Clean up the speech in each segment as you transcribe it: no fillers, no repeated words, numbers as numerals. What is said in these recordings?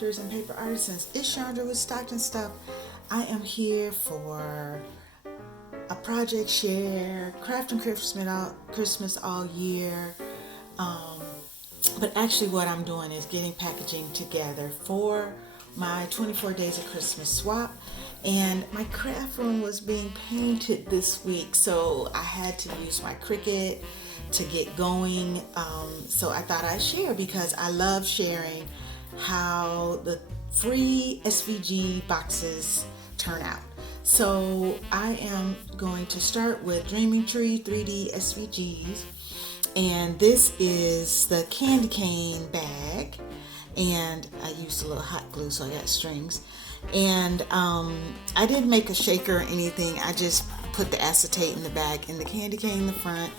crafters and paper artisans. It's Chandra with Stockton Stuff. I am here for a project share, crafting Christmas all year. But actually what I'm doing is getting packaging together for my 24 Days of Christmas swap. And my craft room was being painted this week, so I had to use my Cricut to get going. So I thought I'd share because I love sharing how the free SVG boxes turn out. So I am going to start with Dreaming Tree 3D SVGs. And this is the candy cane bag. And I used a little hot glue, so I got strings. And I didn't make a shaker or anything. I just put the acetate in the back and the candy cane in the front.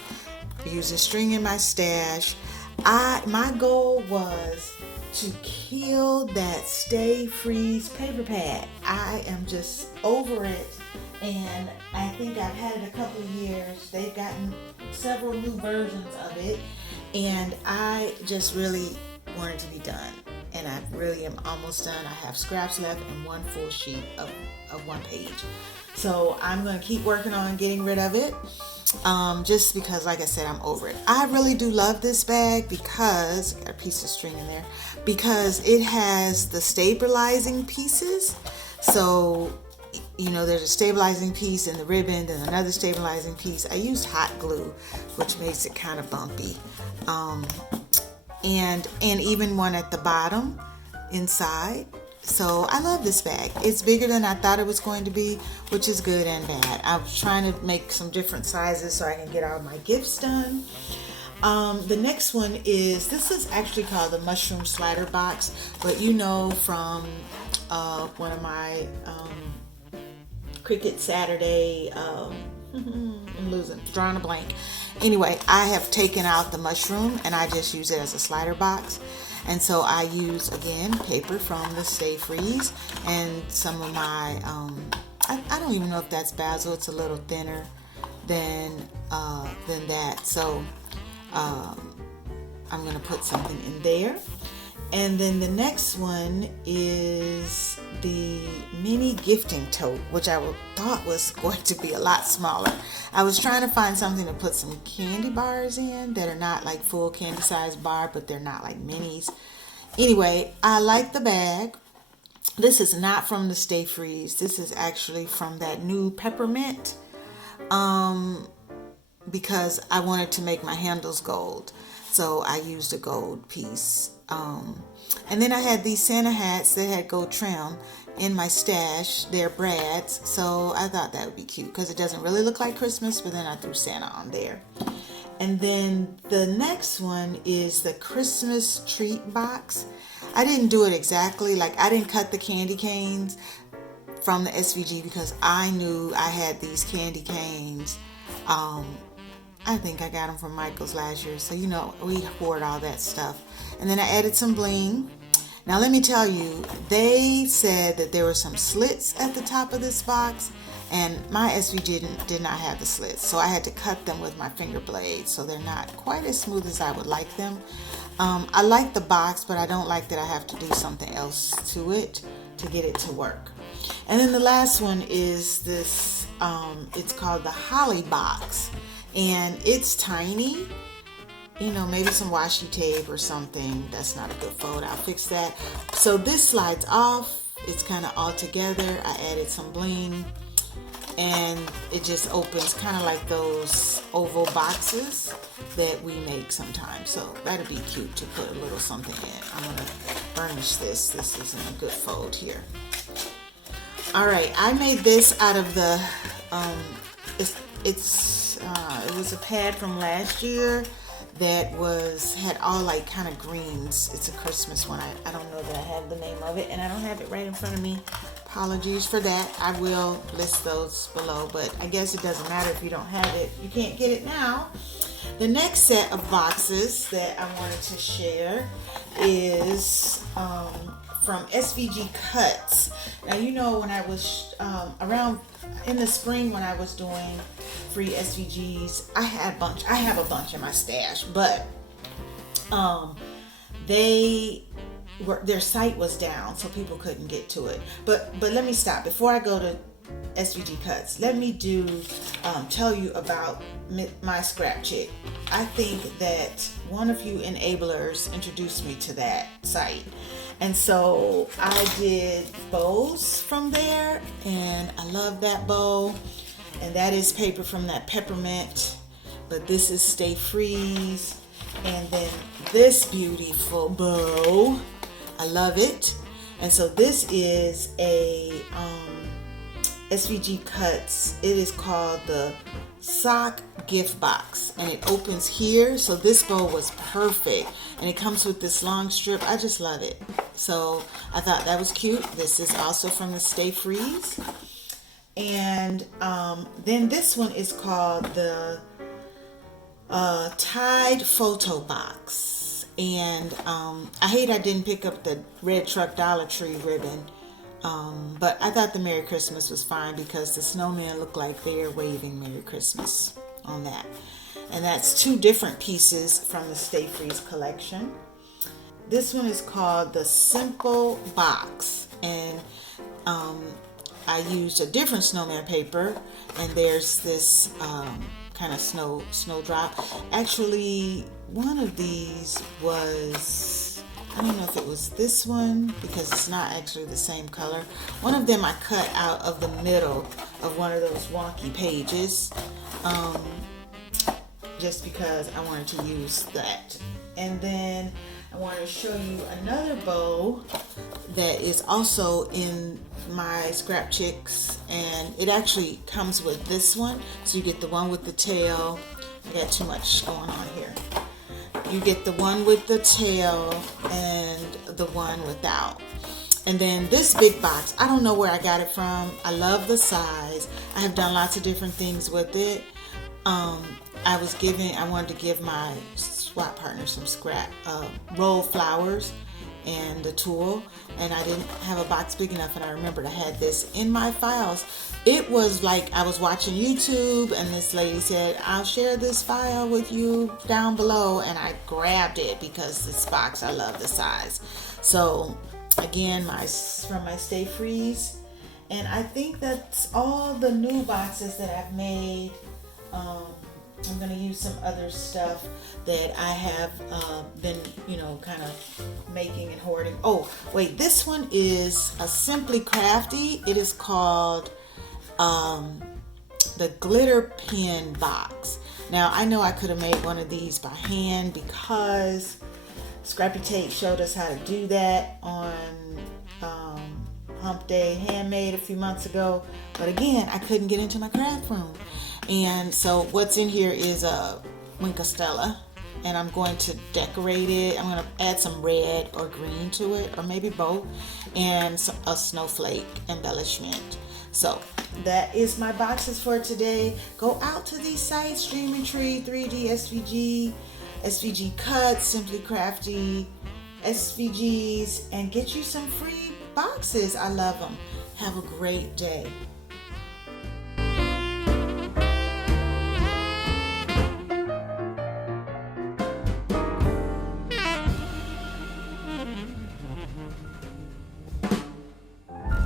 Using string in my stash. My goal was to kill that Stay Freeze paper pad. I am just over it, and I think I've had it a couple of years. They've gotten several new versions of it, and I just really want it to be done. And I really am almost done. I have scraps left and one full sheet of one page. So I'm going to keep working on getting rid of it. Just because, like I said, I'm over it. I really do love this bag because, got a piece of string in there, because it has the stabilizing pieces. So, there's a stabilizing piece in the ribbon, and another stabilizing piece. I used hot glue, which makes it kind of bumpy. And even one at the bottom inside. So I love this bag. It's bigger than I thought it was going to be, which is good and bad. I was trying to make some different sizes so I can get all my gifts done. The next one this is actually called the Mushroom Slider Box, but from one of my Cricut Saturday, I'm drawing a blank. Anyway, I have taken out the mushroom and I just use it as a slider box. And so I use, again, paper from the Stay Freeze and some of my, I don't even know if that's basil. It's a little thinner than that. So I'm going to put something in there. And then the next one is the mini gifting tote, which I thought was going to be a lot smaller. I was trying to find something to put some candy bars in that are not like full candy size bar, but they're not like minis. Anyway, I like the bag. This is not from the Stay Freeze. This is actually from that new peppermint, because I wanted to make my handles gold. So I used a gold piece. And then I had these Santa hats that had gold trim in my stash. They're Brad's, so I thought that would be cute because it doesn't really look like Christmas, but then I threw Santa on there. And then the next one is the Christmas treat box. I didn't do it exactly, like I didn't cut the candy canes from the SVG because I knew I had these candy canes. I think I got them from Michael's last year. So, we hoard all that stuff. And then I added some bling. Now, let me tell you, they said that there were some slits at the top of this box. And my SVG did not have the slits. So I had to cut them with my finger blade. So they're not quite as smooth as I would like them. I like the box, but I don't like that I have to do something else to it to get it to work. And then the last one is this, it's called the Holly Box. And it's tiny, maybe some washi tape or something. That's not a good fold. I'll fix that. So this slides off. It's kind of all together. I added some bling and it just opens kind of like those oval boxes that we make sometimes. So that'd be cute to put a little something in. I'm going to burnish this. This isn't a good fold here. All right. I made this out of the, it was a pad from last year that had all like kind of greens. It's a Christmas one. I don't know that I have the name of it, and I don't have it right in front of me. Apologies for that. I will list those below, but I guess it doesn't matter if you don't have it. You can't get it now. The next set of boxes that I wanted to share is from SVG Cuts. Now, when I was around in the spring when I was doing free SVGs, I have a bunch in my stash, but they their site was down, so people couldn't get to it. But let me stop before I go to SVG Cuts. Let me tell you about my Scrap Chick. I think that one of you enablers introduced me to that site, and so I did bows from there, and I love that bow. And that is paper from that peppermint, but this is Stay Freeze. And then this beautiful bow, I love it. And so this is a SVG Cuts. It is called the Sock Gift Box, and it opens here. So this bow was perfect, and it comes with this long strip. I just love it. So I thought that was cute. This is also from the Stay Freeze. And then this one is called the Tide Photo Box. And I hate I didn't pick up the Red Truck Dollar Tree ribbon. But I thought the Merry Christmas was fine because the snowmen look like they're waving Merry Christmas on that. And that's 2 different pieces from the Stay Freeze collection. This one is called the Simple Box. And I used a different snowman paper, and there's this kind of snowdrop. Actually, one of these was, I don't know if it was this one because it's not actually the same color. One of them I cut out of the middle of one of those wonky pages, just because I wanted to use that. And then I want to show you another bow that is also in my Scrap Chicks, and it actually comes with this one. So you get the one with the tail. I got too much going on here. You get the one with the tail and the one without. And then this big box, I don't know where I got it from. I love the size. I have done lots of different things with it. I wanted to give my swap partner some scrap rolled flowers and the tool, and I didn't have a box big enough, and I remembered I had this in my files. It was like I was watching YouTube, and this lady said, I'll share this file with you down below, and I grabbed it because this box, I love the size. So again, from my Stay Freeze, and I think that's all the new boxes that I've made. I'm going to use some other stuff that I have been, kind of making and hoarding. Oh, wait, this one is a Simply Crafty. It is called the Glitter Pen Box. Now, I know I could have made one of these by hand because Scrappy Tape showed us how to do that on Hump Day Handmade a few months ago. But again, I couldn't get into my craft room. And so what's in here is a Wink Stella, and I'm going to decorate it. I'm going to add some red or green to it, or maybe both, and a snowflake embellishment. So that is my boxes for today. Go out to these sites, Streaming Tree, 3D SVG, SVG Cuts, Simply Crafty, SVGs, and get you some free boxes. I love them. Have a great day.